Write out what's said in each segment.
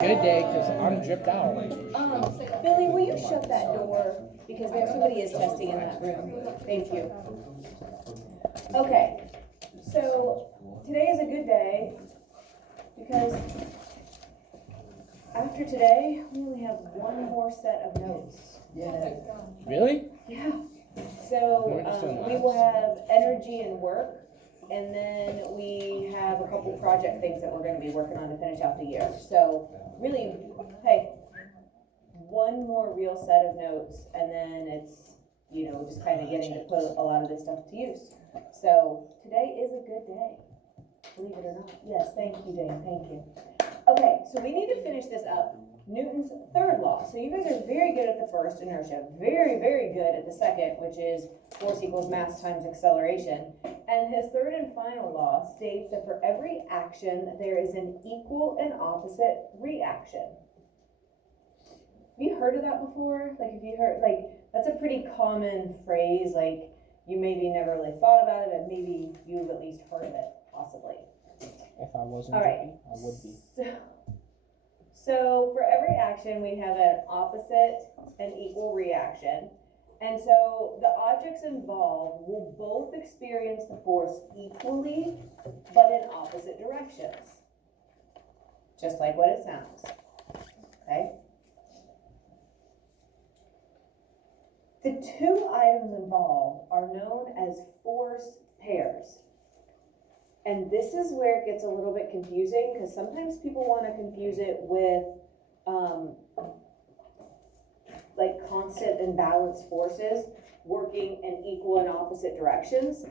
Good day, because I'm dripped out. Billy, will you shut that door? Because there, somebody is testing in that room. Thank you. Okay, so today is a good day because after today, we only have one more set of notes. Really? Yeah. So we will have energy and work, and then we have a couple project things that we're going to be working on to finish out the year. So really, hey, one more real set of notes, and then it's, just kind of getting to put a lot of this stuff to use. So today is a good day, believe it or not. Yes, thank you, Dane, thank you. Okay, so we need to finish this up. Newton's third law. So you guys are very good at the first, inertia, very, very good at the second, which is force equals mass times acceleration. And his third and final law states that for every action, there is an equal and opposite reaction. Have you heard of that before? That's a pretty common phrase, you maybe never really thought about it, but maybe you've at least heard of it, possibly. If I wasn't All right. drippy, I would be. So for every action, we have an opposite and equal reaction. And so the objects involved will both experience the force equally, but in opposite directions. Just like what it sounds, okay? The two items involved are known as force pairs. And this is where it gets a little bit confusing, because sometimes people want to confuse it with constant and balanced forces working in equal and opposite directions.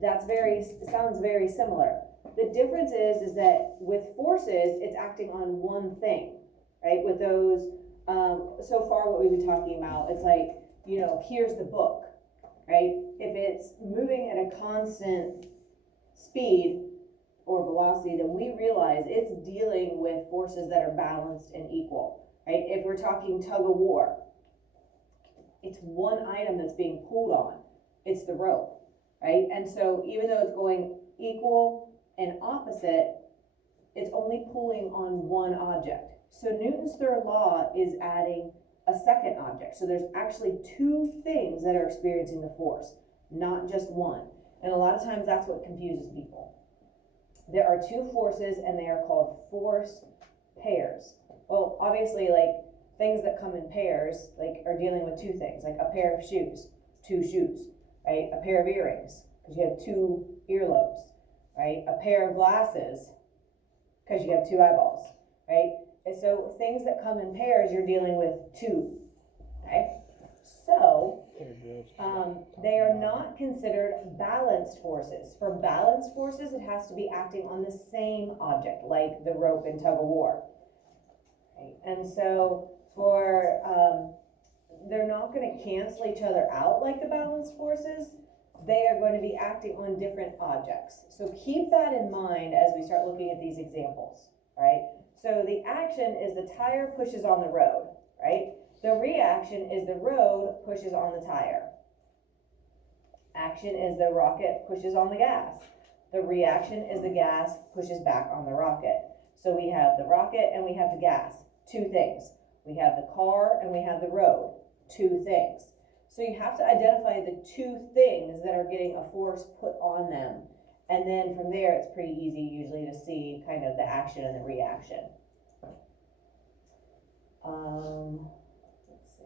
Sounds very similar. The difference is that with forces, it's acting on one thing, right? With those, so far what we've been talking about, it's here's the book, right? If it's moving at a constant speed or velocity, then we realize it's dealing with forces that are balanced and equal, right? If we're talking tug of war, it's one item that's being pulled on. It's the rope, right? And so even though it's going equal and opposite, it's only pulling on one object. So Newton's third law is adding a second object. So there's actually two things that are experiencing the force, not just one. And a lot of times that's what confuses people. There are two forces and they are called force pairs. Well, obviously, things that come in pairs, are dealing with two things, like a pair of shoes, two shoes, right? A pair of earrings, because you have two earlobes, right? A pair of glasses, because you have two eyeballs, right? And so things that come in pairs, you're dealing with two, okay? So, they are not considered balanced forces. For balanced forces, it has to be acting on the same object, like the rope in tug of war. Okay? And so, they're not going to cancel each other out like the balanced forces. They are going to be acting on different objects. So keep that in mind as we start looking at these examples, right? So the action is the tire pushes on the road, right? The reaction is the road pushes on the tire. Action is the rocket pushes on the gas. The reaction is the gas pushes back on the rocket. So we have the rocket and we have the gas, two things. We have the car and we have the road, two things. So you have to identify the two things that are getting a force put on them. And then from there, it's pretty easy usually to see kind of the action and the reaction. Let's see.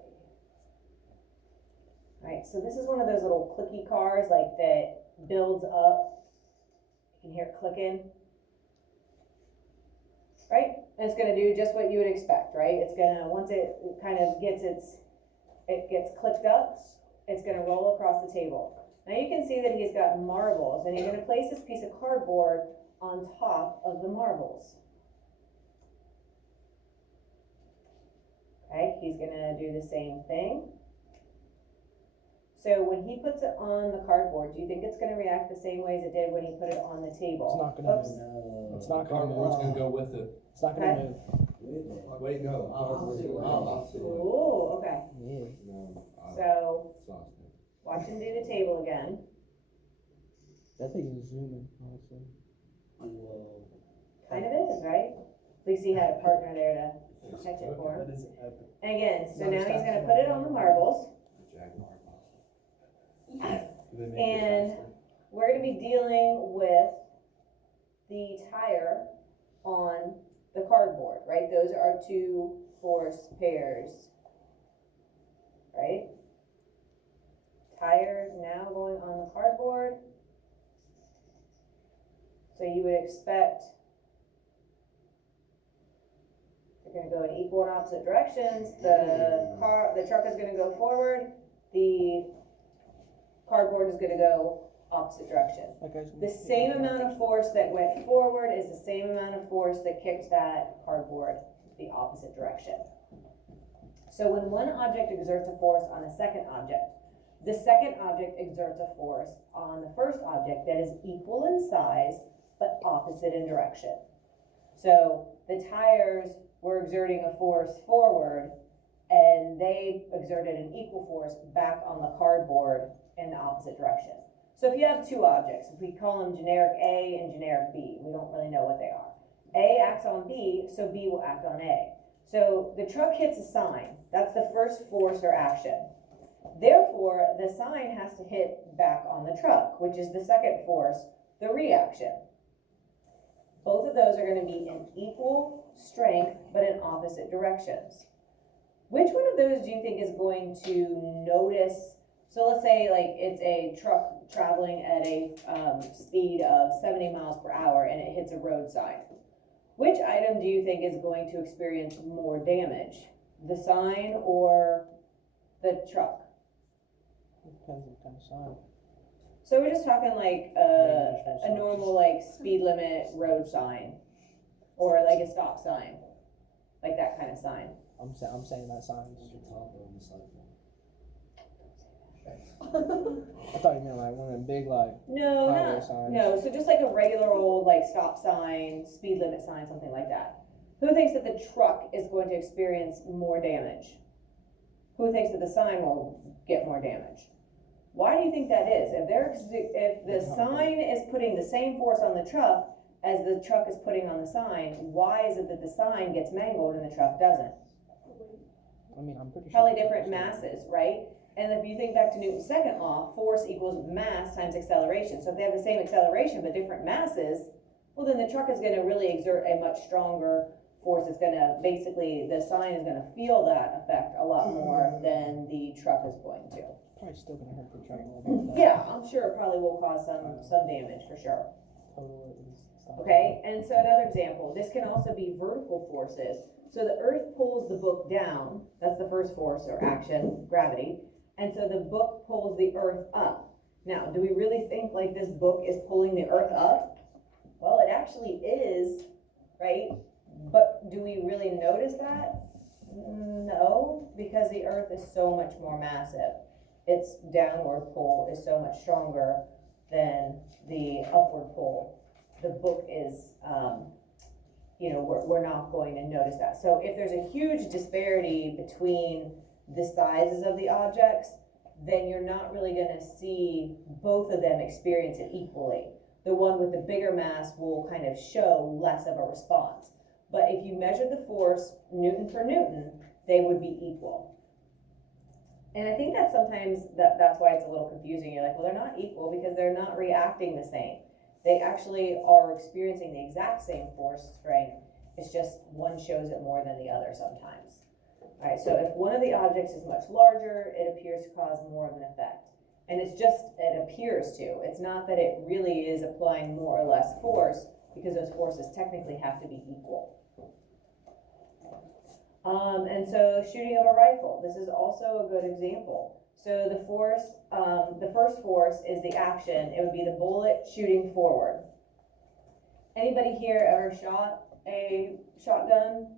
All right, so this is one of those little clicky cars that builds up. You can hear it clicking. Right? And it's gonna do just what you would expect, right? It's gonna, once it kind of gets clicked up, it's gonna roll across the table. Now you can see that he's got marbles, and he's gonna place this piece of cardboard on top of the marbles. Okay, he's gonna do the same thing. So when he puts it on the cardboard, do you think it's gonna react the same way as it did when he put it on the table? It's not gonna move. It's not gonna Cardboard's move. gonna go with it. It's not gonna move. Way to go. Oh, okay. Yeah. So watch him do the table again. That thing is zooming, honestly. Kind of is, right? At least he had a partner there to catch it for him. That is epic. And again, so Not now a he's stop gonna sign. put it on the marbles, Jaguar. Do they make it And- faster? we're gonna be dealing with the tire on the cardboard, right? Those are our two force pairs, right? Tire now going on the cardboard. So you would expect they're gonna go in equal and opposite directions. The truck is gonna go forward, the cardboard is gonna go opposite direction. Okay. The same amount of force that went forward is the same amount of force that kicked that cardboard the opposite direction. So when one object exerts a force on a second object, the second object exerts a force on the first object that is equal in size but opposite in direction. So the tires were exerting a force forward and they exerted an equal force back on the cardboard in the opposite direction. So if you have two objects, if we call them generic A and generic B, we don't really know what they are. A acts on B, so B will act on A. So the truck hits a sign, that's the first force or action. Therefore, the sign has to hit back on the truck, which is the second force, the reaction. Both of those are going to be in equal strength, but in opposite directions. Which one of those do you think is going to notice? So let's say like it's a truck traveling at a speed of 70 miles per hour and it hits a road sign. Which item do you think is going to experience more damage? The sign or the truck? Depends what kind of sign. So we're just talking like a normal like speed limit road sign or like a stop sign, like that kind of sign. I'm saying that signs. I thought you meant like one of them big like No, highway not, signs. no, so just like a regular old like stop sign, speed limit sign, something like that. Who thinks that the truck is going to experience more damage? Who thinks that the sign will get more damage? Why do you think that is? If the sign is putting the same force on the truck as the truck is putting on the sign, why is it that the sign gets mangled and the truck doesn't? I mean, I'm pretty sure. Probably different masses, right? And if you think back to Newton's second law, force equals mass times acceleration. So if they have the same acceleration but different masses, well then the truck is gonna really exert a much stronger force. It's gonna, basically, the sign is gonna feel that effect a lot more than the truck is going to. Probably still gonna hurt the truck a little bit. Yeah, I'm sure it probably will cause some damage for sure. Total is stop Okay, and so another example, this can also be vertical forces. So the earth pulls the book down, that's the first force or action, gravity. And so the book pulls the earth up. Now, do we really think like this book is pulling the earth up? Well, it actually is, right? But do we really notice that? No, because the earth is so much more massive. Its downward pull is so much stronger than the upward pull. The book is, we're not going to notice that. So if there's a huge disparity between the sizes of the objects, then you're not really going to see both of them experience it equally. The one with the bigger mass will kind of show less of a response. But if you measure the force Newton for Newton, they would be equal. And I think that sometimes that's why it's a little confusing. You're like, well, they're not equal because they're not reacting the same. They actually are experiencing the exact same force strength. It's just one shows it more than the other sometimes. All right, so if one of the objects is much larger, it appears to cause more of an effect. And it appears to. It's not that it really is applying more or less force, because those forces technically have to be equal. And so shooting of a rifle, this is also a good example. So the first force is the action. It would be the bullet shooting forward. Anybody here ever shot a shotgun?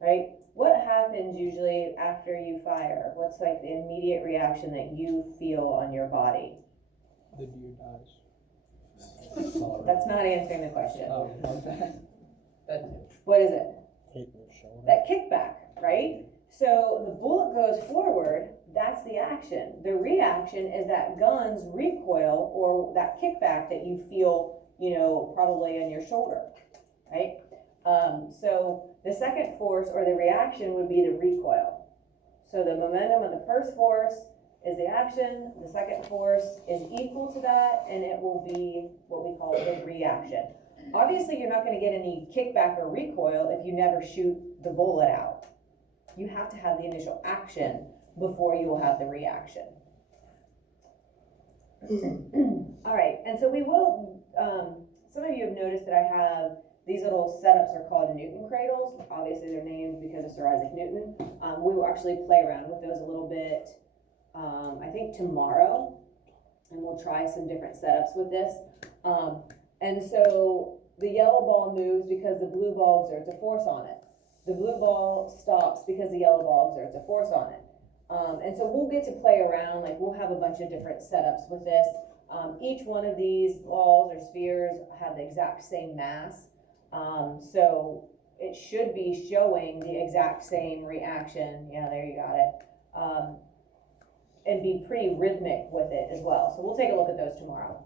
Right? What happens usually after you fire? What's like the immediate reaction that you feel on your body? The deer dies. That's not answering the question. Oh, okay. What is it? Hit your shoulder. That kickback, right? So the bullet goes forward, that's the action. The reaction is that gun's recoil or that kickback that you feel, probably on your shoulder, right? So the second force or the reaction would be the recoil. So the momentum of the first force is the action, the second force is equal to that, and it will be what we call the reaction. Obviously, you're not gonna get any kickback or recoil if you never shoot the bullet out. You have to have the initial action before you will have the reaction. All right, and so we will, some of you have noticed that I have these little setups are called Newton cradles. Obviously, they're named because of Sir Isaac Newton. We will actually play around with those a little bit, I think tomorrow, and we'll try some different setups with this. And so the yellow ball moves because the blue ball exerts a force on it. The blue ball stops because the yellow ball exerts a force on it. And so we'll get to play around, like we'll have a bunch of different setups with this. Each one of these balls or spheres have the exact same mass. So it should be showing the exact same reaction. Yeah, there you got it. And be pretty rhythmic with it as well. So we'll take a look at those tomorrow.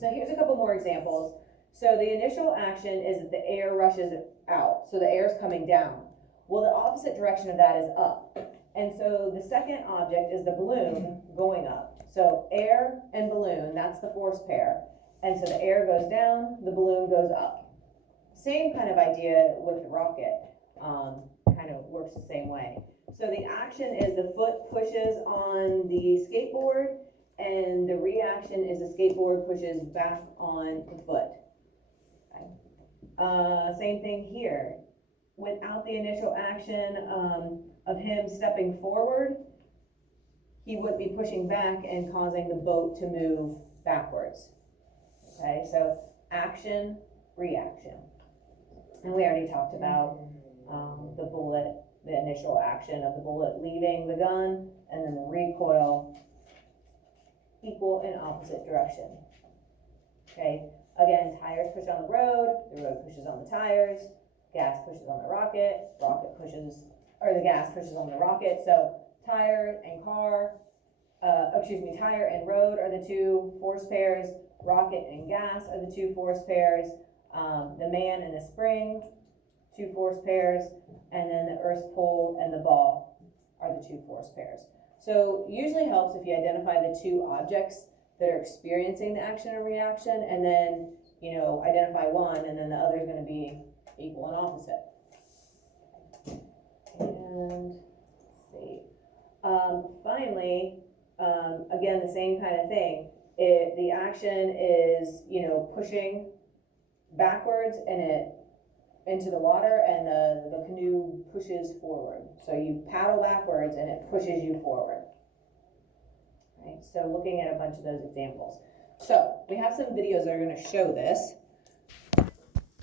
So here's a couple more examples. So the initial action is that the air rushes out. So the air is coming down. Well, the opposite direction of that is up. And so the second object is the balloon going up. So air and balloon, that's the force pair. And so the air goes down, the balloon goes up. Same kind of idea with the rocket, kind of works the same way. So the action is the foot pushes on the skateboard, and the reaction is the skateboard pushes back on the foot. Okay. Same thing here. Without the initial action of him stepping forward, he would be pushing back and causing the boat to move backwards. Okay, so action, reaction. And we already talked about the bullet, the initial action of the bullet leaving the gun, and then the recoil, equal in opposite direction. Okay, again, tires push on the road pushes on the tires, gas pushes on the rocket pushes, or the gas pushes on the rocket. So tire and car, tire and road are the two force pairs, rocket and gas are the two force pairs, the man and the spring, two force pairs, and then the earth's pull and the ball are the two force pairs. So usually helps if you identify the two objects that are experiencing the action and reaction, and then, you know, identify one, and then the other is going to be equal and opposite. And let's see. Finally, again, the same kind of thing. The action is, you know, pushing backwards and it into the water, and the canoe pushes forward. So you paddle backwards and it pushes you forward. Right, so looking at a bunch of those examples. So we have some videos that are going to show this.